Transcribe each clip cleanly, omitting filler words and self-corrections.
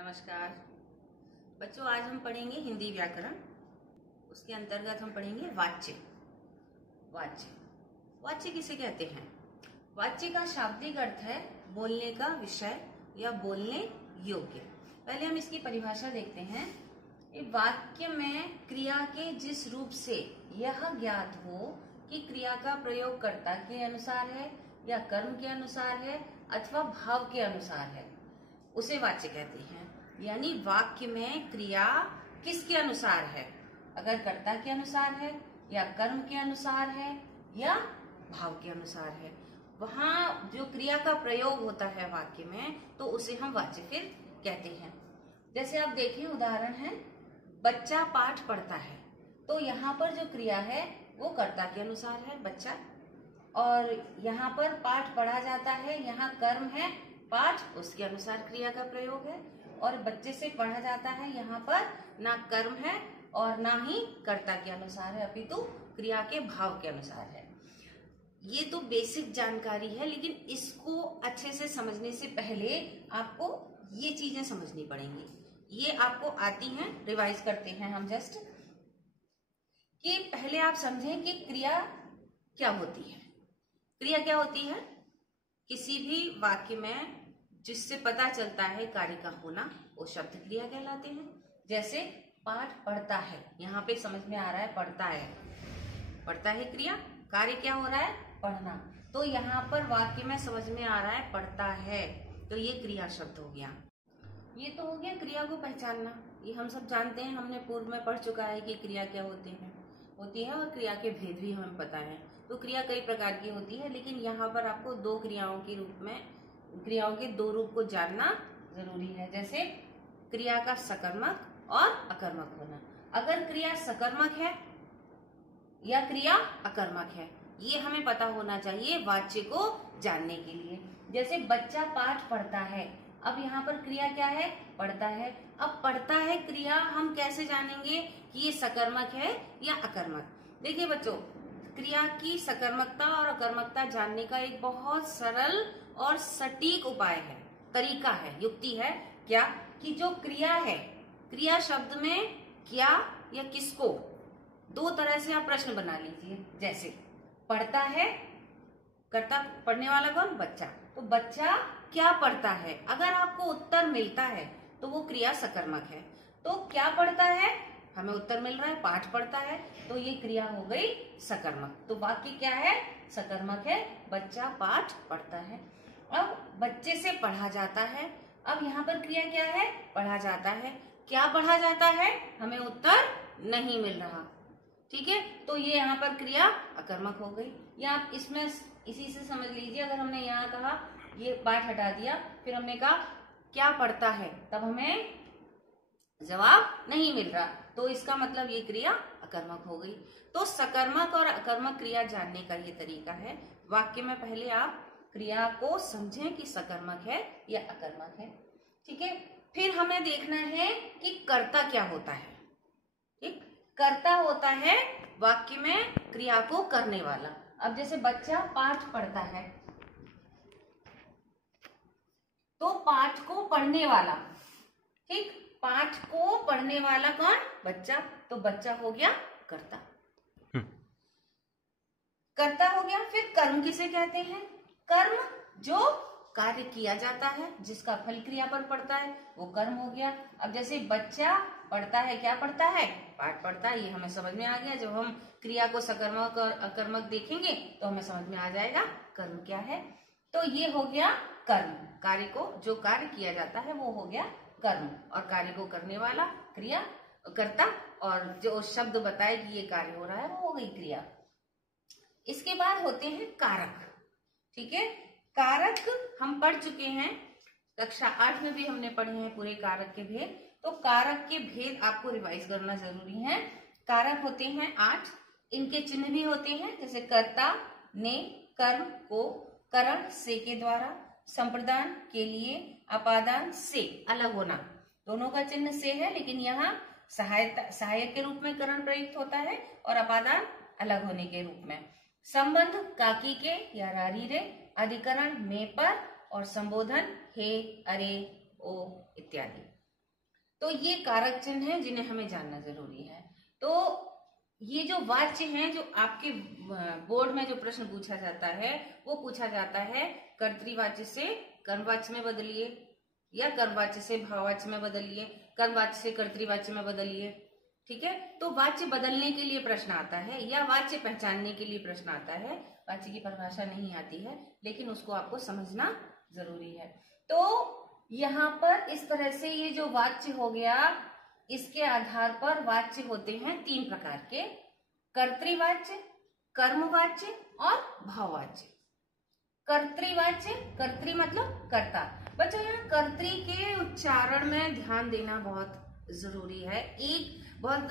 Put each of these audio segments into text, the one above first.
नमस्कार बच्चों, आज हम पढ़ेंगे हिंदी व्याकरण। उसके अंतर्गत हम पढ़ेंगे वाच्य। वाच्य वाच्य किसे कहते हैं? वाच्य का शाब्दिक अर्थ है बोलने का विषय या बोलने योग्य। पहले हम इसकी परिभाषा देखते हैं। वाक्य में क्रिया के जिस रूप से यह ज्ञात हो कि क्रिया का प्रयोग कर्ता के अनुसार है या कर्म के अनुसार है अथवा भाव के अनुसार है, उसे वाच्य कहते हैं। यानी वाक्य में क्रिया किसके अनुसार है? अगर कर्ता के अनुसार है या कर्म के अनुसार है या भाव के अनुसार है, वहां जो क्रिया का प्रयोग होता है वाक्य में, तो उसे हम वाच्य फिर कहते हैं। जैसे आप देखें, उदाहरण है बच्चा पाठ पढ़ता है, तो यहाँ पर जो क्रिया है वो कर्ता के अनुसार है बच्चा, और यहाँ पर पाठ पढ़ा जाता है, यहाँ कर्म है पाठ, उसके अनुसार क्रिया का प्रयोग है। और बच्चे से पढ़ा जाता है, यहाँ पर ना कर्म है और ना ही कर्ता के अनुसार है, अपितु क्रिया के भाव के अनुसार है। ये तो बेसिक जानकारी है, लेकिन इसको अच्छे से समझने से पहले आपको ये चीजें समझनी पड़ेंगी। ये आपको आती हैं, रिवाइज करते हैं हम जस्ट, कि पहले आप समझें कि क्रिया क्या होती है। क्रिया क्या होती है? किसी भी वाक्य में जिससे पता चलता है कार्य का होना, वो शब्द क्रिया कहलाते हैं। जैसे पाठ पढ़ता है, यहाँ पे समझ में आ रहा है पढ़ता है, पढ़ता है क्रिया, कार्य क्या हो रहा है? पढ़ना। तो यहाँ पर वाक्य में समझ में आ रहा है पढ़ता है, तो ये क्रिया शब्द हो गया। ये तो हो गया क्रिया को पहचानना। ये हम सब जानते हैं, हमने पूर्व में पढ़ चुका है कि क्रिया क्या होती है और क्रिया के भेद भी हमें पता है। तो क्रिया कई प्रकार की होती है, लेकिन यहाँ पर आपको दो क्रियाओं के रूप में, क्रियाओं के दो रूप को जानना जरूरी है। जैसे क्रिया का सकर्मक और अकर्मक होना। अगर क्रिया सकर्मक है या क्रिया अकर्मक है, ये हमें पता होना चाहिए वाच्य को जानने के लिए। जैसे बच्चा पाठ पढ़ता है, अब यहाँ पर क्रिया क्या है? पढ़ता है। अब पढ़ता है क्रिया हम कैसे जानेंगे कि ये सकर्मक है या अकर्मक? देखिए बच्चों, क्रिया की सकर्मकता और अकर्मकता जानने का एक बहुत सरल और सटीक उपाय है, तरीका है, युक्ति है। क्या? कि जो क्रिया है, क्रिया शब्द में क्या या किसको, दो तरह से आप प्रश्न बना लीजिए। जैसे पढ़ता है, करता पढ़ने वाला कौन? बच्चा। तो बच्चा क्या पढ़ता है? अगर आपको उत्तर मिलता है तो वो क्रिया सकर्मक है। तो क्या पढ़ता है? हमें उत्तर मिल रहा है पाठ पढ़ता है, तो ये क्रिया हो गई सकर्मक। तो वाक्य क्या है? सकर्मक है, बच्चा पाठ पढ़ता है। अब बच्चे से पढ़ा जाता है, अब यहाँ पर क्रिया क्या है? पढ़ा जाता है। क्या पढ़ा जाता है? हमें उत्तर नहीं मिल रहा, ठीक है, तो ये यहाँ पर क्रिया अकर्मक हो गई। या आप इसमें इसी से समझ लीजिए, अगर हमने यहाँ कहा ये पाठ हटा दिया, फिर हमने कहा क्या पढ़ता है, तब हमें जवाब नहीं मिल रहा, तो इसका मतलब ये क्रिया अकर्मक हो गई। तो सकर्मक और अकर्मक क्रिया जानने का ये तरीका है। वाक्य में पहले आप क्रिया को समझें कि सकर्मक है या अकर्मक है, ठीक है। फिर हमें देखना है कि कर्ता क्या होता है। ठीक, कर्ता होता है वाक्य में क्रिया को करने वाला। अब जैसे बच्चा पाठ पढ़ता है, तो पाठ को पढ़ने वाला, ठीक, पाठ को पढ़ने वाला कौन? बच्चा। तो बच्चा हो गया कर्ता, कर्ता हो गया। फिर कर्म किसे कहते हैं? कर्म जो कार्य किया जाता है, जिसका फल क्रिया पर पड़ता है, वो कर्म हो गया। अब जैसे बच्चा पढ़ता है, क्या पढ़ता है? पाठ पढ़ता है, ये हमें समझ में आ गया। जब हम क्रिया को सकर्मक और अकर्मक देखेंगे तो हमें समझ में आ जाएगा कर्म क्या है। तो ये हो गया कर्म, कार्य को, जो कार्य किया जाता है वो हो गया कर्म, और कार्य को करने वाला क्रिया कर्ता, और जो शब्द बताए कि ये कार्य हो रहा है वो हो गई क्रिया। इसके बाद होते हैं कारक, ठीक है। कारक हम पढ़ चुके हैं, कक्षा 8 में भी हमने पढ़े हैं पूरे कारक के भेद। तो कारक के भेद आपको रिवाइज करना जरूरी है। कारक होते हैं 8, इनके चिन्ह भी होते हैं। जैसे कर्ता ने कर्म को करण से के द्वारा, संप्रदान के लिए, अपादान से अलग होना, दोनों का चिन्ह से है, लेकिन यहाँ सहायक के रूप में करण प्रयुक्त होता है और अपादान अलग होने के रूप में। संबंध काकी के या रारी रे, अधिकरण में पर, और संबोधन हे, अरे, ओ इत्यादि। तो ये कारक चिन्ह है जिन्हें हमें जानना जरूरी है। तो ये जो वाच्य हैं, जो आपके बोर्ड में जो प्रश्न पूछा जाता है वो पूछा जाता है कर्तृवाच्य से कर्मवाच्य में बदलिए, या कर्मवाच्य से भाववाच्य में बदलिए, कर्मवाच्य से कर्तृवाच्य में बदलिए। ठीक है, तो वाच्य बदलने के लिए प्रश्न आता है या वाच्य पहचानने के लिए प्रश्न आता है। वाच्य की परिभाषा नहीं आती है, लेकिन उसको आपको समझना जरूरी है। तो यहाँ पर इस तरह से ये जो वाच्य हो गया, इसके आधार पर वाच्य होते हैं 3 प्रकार के, कर्तृवाच्य, कर्मवाच्य और भाववाच्य। कर्तृवाच्य, कर्तृ मतलब कर्ता। बच्चों यहाँ कर्तृ के उच्चारण में ध्यान देना बहुत जरूरी है। एक बहुत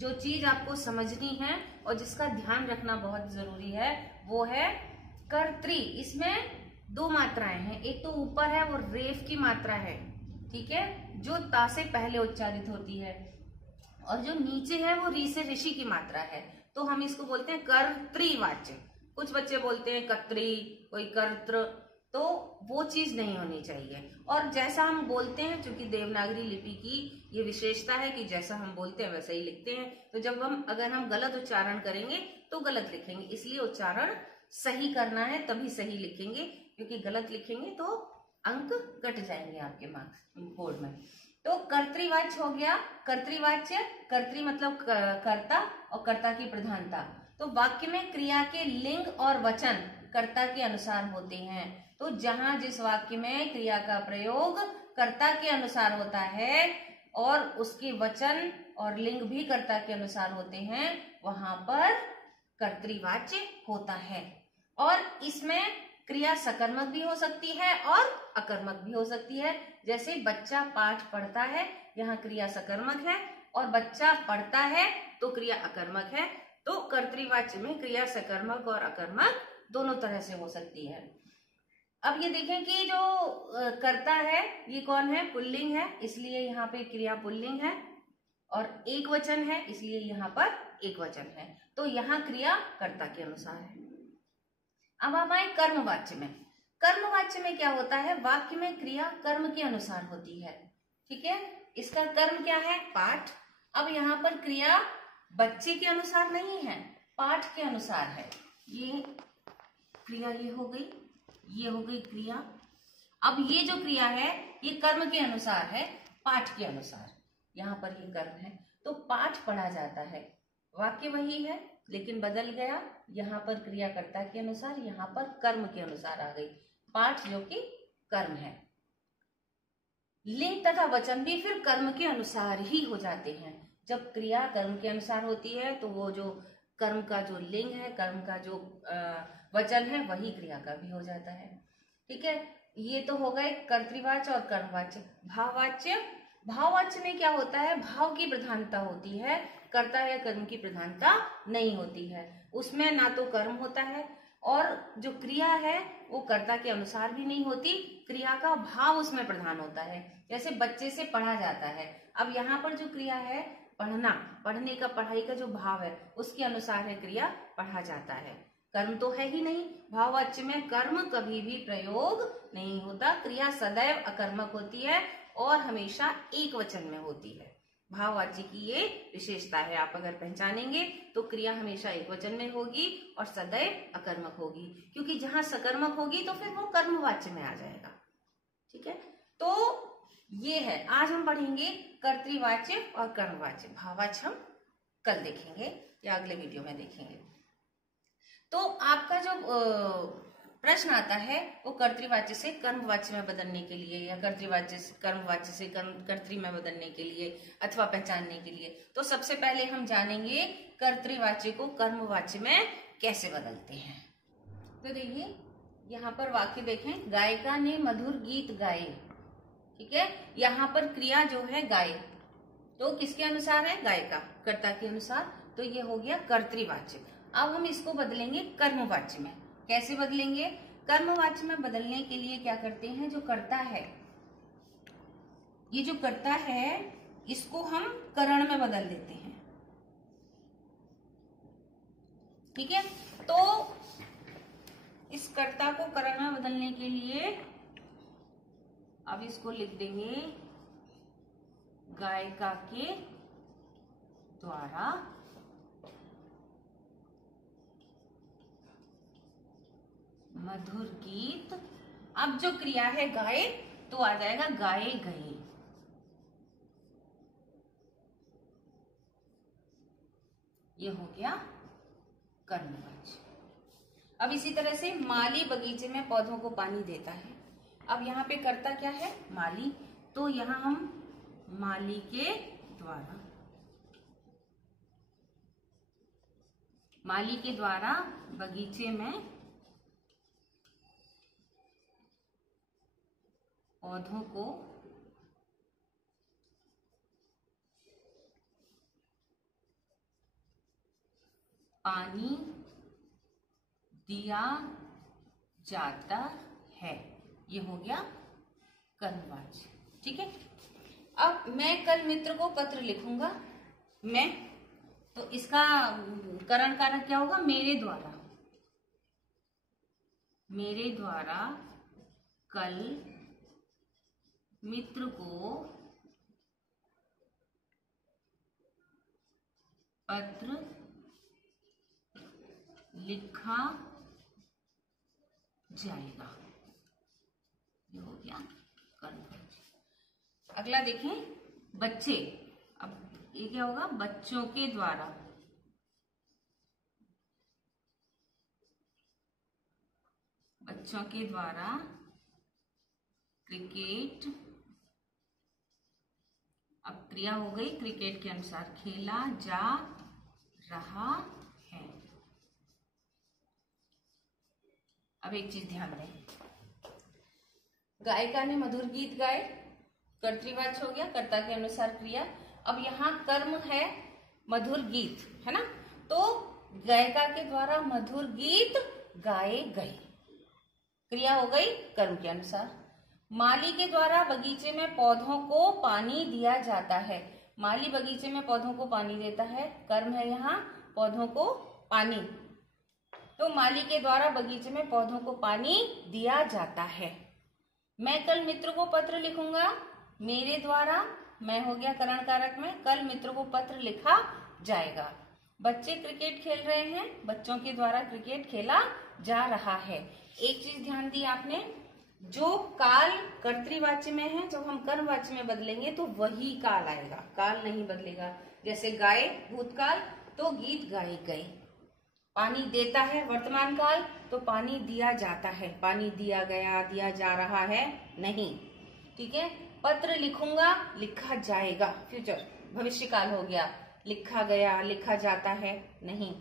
जो चीज आपको समझनी है और जिसका ध्यान रखना बहुत जरूरी है वो है कर्तृ। इसमें 2 मात्राएं हैं, एक तो ऊपर है वो रेफ की मात्रा है, ठीक है, जो ता से पहले उच्चारित होती है, और जो नीचे है वो री से ऋषि की मात्रा है। तो हम इसको बोलते हैं कर्तृवाच्य। कुछ बच्चे बोलते हैं कर्तृ, कोई कर्तृ, तो वो चीज नहीं होनी चाहिए। और जैसा हम बोलते हैं, चूंकि देवनागरी लिपि की ये विशेषता है कि जैसा हम बोलते हैं वैसा ही लिखते हैं, तो जब अगर हम गलत उच्चारण करेंगे तो गलत लिखेंगे। इसलिए उच्चारण सही करना है, तभी सही लिखेंगे, क्योंकि गलत लिखेंगे तो अंक कट जाएंगे आपके मार्क्स बोर्ड में। तो कर्तृवाच्य हो गया। कर्तृवाच्य, कर्तृ मतलब कर्ता और कर्ता की प्रधानता। तो वाक्य में क्रिया के लिंग और वचन कर्ता के अनुसार होते हैं। तो जहां जिस वाक्य में क्रिया का प्रयोग कर्ता के अनुसार होता है और उसके वचन और लिंग भी कर्ता के अनुसार होते हैं, वहां पर कर्तृवाच्य होता है। और इसमें क्रिया सकर्मक भी हो सकती है और अकर्मक भी हो सकती है। जैसे बच्चा पाठ पढ़ता है, यहाँ क्रिया सकर्मक है, और बच्चा पढ़ता है तो क्रिया अकर्मक है। तो कर्तृवाच्य में क्रिया सकर्मक और अकर्मक दोनों तरह से हो सकती है। अब ये देखें कि जो कर्ता है ये कौन है, पुल्लिंग है, इसलिए यहाँ पे क्रिया पुल्लिंग है, और एक वचन है इसलिए यहाँ पर एक वचन है। तो यहाँ क्रिया कर्ता के अनुसार है। अब हम आए कर्मवाच्य में। कर्मवाच्य में क्या होता है, वाक्य में क्रिया कर्म के अनुसार होती है। ठीक है, इसका कर्म क्या है, पाठ। अब यहाँ पर क्रिया बच्चे के अनुसार नहीं है, पाठ के अनुसार है। ये क्रिया ये हो गई क्रिया। अब ये जो क्रिया है ये कर्म के अनुसार है, पाठ के अनुसार। यहाँ पर ये कर्म है तो पाठ पढ़ा जाता है। वाक्य वही है लेकिन बदल गया, यहाँ पर क्रिया कर्ता के अनुसार, यहाँ पर कर्म के अनुसार आ गई, पाठ जो कि कर्म है। लिंग तथा वचन भी फिर कर्म के अनुसार ही हो जाते हैं। जब क्रिया कर्म के अनुसार होती है तो वो जो कर्म का जो लिंग है, कर्म का जो वचन है, वही क्रिया का भी हो जाता है। ठीक है, ये तो हो गए कर्तृवाच्य और कर्मवाच्य। भाववाच्य, भाववाच्य में क्या होता है, भाव की प्रधानता होती है, कर्ता या कर्म की प्रधानता नहीं होती है। उसमें ना तो कर्म होता है और जो क्रिया है वो कर्ता के अनुसार भी नहीं होती, क्रिया का भाव उसमें प्रधान होता है। जैसे बच्चे से पढ़ा जाता है, अब यहाँ पर जो क्रिया है पढ़ना, पढ़ने का, पढ़ाई का जो भाव है उसके अनुसार है क्रिया पढ़ा जाता है, कर्म तो है ही नहीं। भाववाच्य में कर्म कभी भी प्रयोग नहीं होता, क्रिया सदैव अकर्मक होती है और हमेशा एक वचन में होती है। भाववाच्य की ये विशेषता है, आप अगर पहचानेंगे तो क्रिया हमेशा एक वचन में होगी और सदैव अकर्मक होगी, क्योंकि जहां सकर्मक होगी तो फिर वो कर्मवाच्य में आ जाएगा। ठीक है, तो ये है, आज हम पढ़ेंगे कर्तृवाच्य और कर्मवाच्य। भाववाच्य हम कल देखेंगे या अगले वीडियो में देखेंगे। तो आपका जो प्रश्न आता है वो कर्तृवाच्य से कर्मवाच्य में बदलने के लिए या कर्तृवाच्य से कर्मवाच्य से कर्तृ में बदलने के लिए अथवा पहचानने के लिए, तो सबसे पहले हम जानेंगे कर्तृवाच्य को कर्मवाच्य में कैसे बदलते हैं। तो देखिए यहाँ पर वाक्य देखें, गायिका ने मधुर गीत गाए। ठीक है, यहाँ पर क्रिया जो है गाय, तो किसके अनुसार है, गायिका, कर्ता के अनुसार। तो ये हो गया कर्तृवाच्य। अब हम इसको बदलेंगे कर्मवाच्य में। कैसे बदलेंगे, कर्मवाच्य में बदलने के लिए क्या करते हैं, जो कर्ता है, ये जो कर्ता है इसको हम करण में बदल देते हैं। ठीक है, तो इस कर्ता को करण में बदलने के लिए अब इसको लिख देंगे गायिका के द्वारा मधुर गीत। अब जो क्रिया है गाए तो आ जाएगा गाए गए। ये हो गया कर्मवाच्य। अब इसी तरह से माली बगीचे में पौधों को पानी देता है। अब यहाँ पे कर्ता क्या है? माली। तो यहाँ हम माली के द्वारा, माली के द्वारा बगीचे में पौधों को पानी दिया जाता है। ये हो गया कर्मवाच्य। ठीक है। अब मैं कल मित्र को पत्र लिखूंगा। मैं, तो इसका करण कारक क्या होगा? मेरे द्वारा। मेरे द्वारा कल मित्र को पत्र लिखा जाएगा। ये हो गया कर्मवाच्य। अगला देखें, बच्चे। अब ये क्या होगा? बच्चों के द्वारा, बच्चों के द्वारा क्रिकेट। अब क्रिया हो गई क्रिकेट के अनुसार, खेला जा रहा है। अब एक चीज ध्यान दें, गायिका ने मधुर गीत गाए, कर्तृवाच्य हो गया, कर्ता के अनुसार क्रिया। अब यहाँ कर्म है मधुर गीत, है ना? तो गायिका के द्वारा मधुर गीत गाए गए, क्रिया हो गई कर्म के अनुसार। माली के द्वारा बगीचे में पौधों को पानी दिया जाता है। माली बगीचे में पौधों को पानी देता है, कर्म है यहाँ पौधों को पानी। तो माली के द्वारा बगीचे में पौधों को पानी दिया जाता है। मैं कल मित्र को पत्र लिखूंगा। मेरे द्वारा, मैं हो गया करण कारक में, कल मित्र को पत्र लिखा जाएगा। बच्चे क्रिकेट खेल रहे हैं, बच्चों के द्वारा क्रिकेट खेला जा रहा है। एक चीज ध्यान दी आपने, जो काल कर्तृवाच्य में है जब हम कर्मवाच्य में बदलेंगे तो वही काल आएगा, काल नहीं बदलेगा। जैसे गाए भूतकाल तो गीत गाए गए, पानी देता है वर्तमान काल तो पानी दिया जाता है, पानी दिया गया, दिया जा रहा है नहीं। ठीक है। पत्र लिखूंगा, लिखा जाएगा, फ्यूचर भविष्य काल हो गया, लिखा गया, लिखा जाता है नहीं।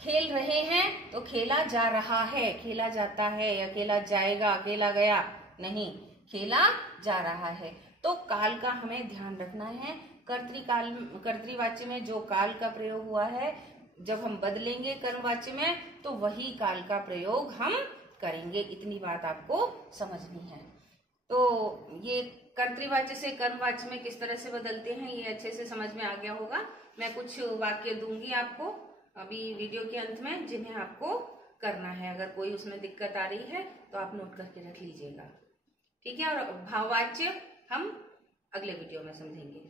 खेल रहे हैं तो खेला जा रहा है, खेला जाता है, या खेला जाएगा, खेला गया नहीं, खेला जा रहा है। तो काल का हमें ध्यान रखना है। कर्तृकाल, कर्तृवाच्य में जो काल का प्रयोग हुआ है जब हम बदलेंगे कर्मवाच्य में तो वही काल का प्रयोग हम करेंगे। इतनी बात आपको समझनी है। तो ये कर्तृवाच्य से कर्मवाच्य में किस तरह से बदलते हैं ये अच्छे से समझ में आ गया होगा। मैं कुछ वाक्य दूंगी आपको अभी वीडियो के अंत में, जिन्हें आपको करना है। अगर कोई उसमें दिक्कत आ रही है तो आप नोट करके रख लीजिएगा। ठीक है। और भाववाच्य हम अगले वीडियो में समझेंगे।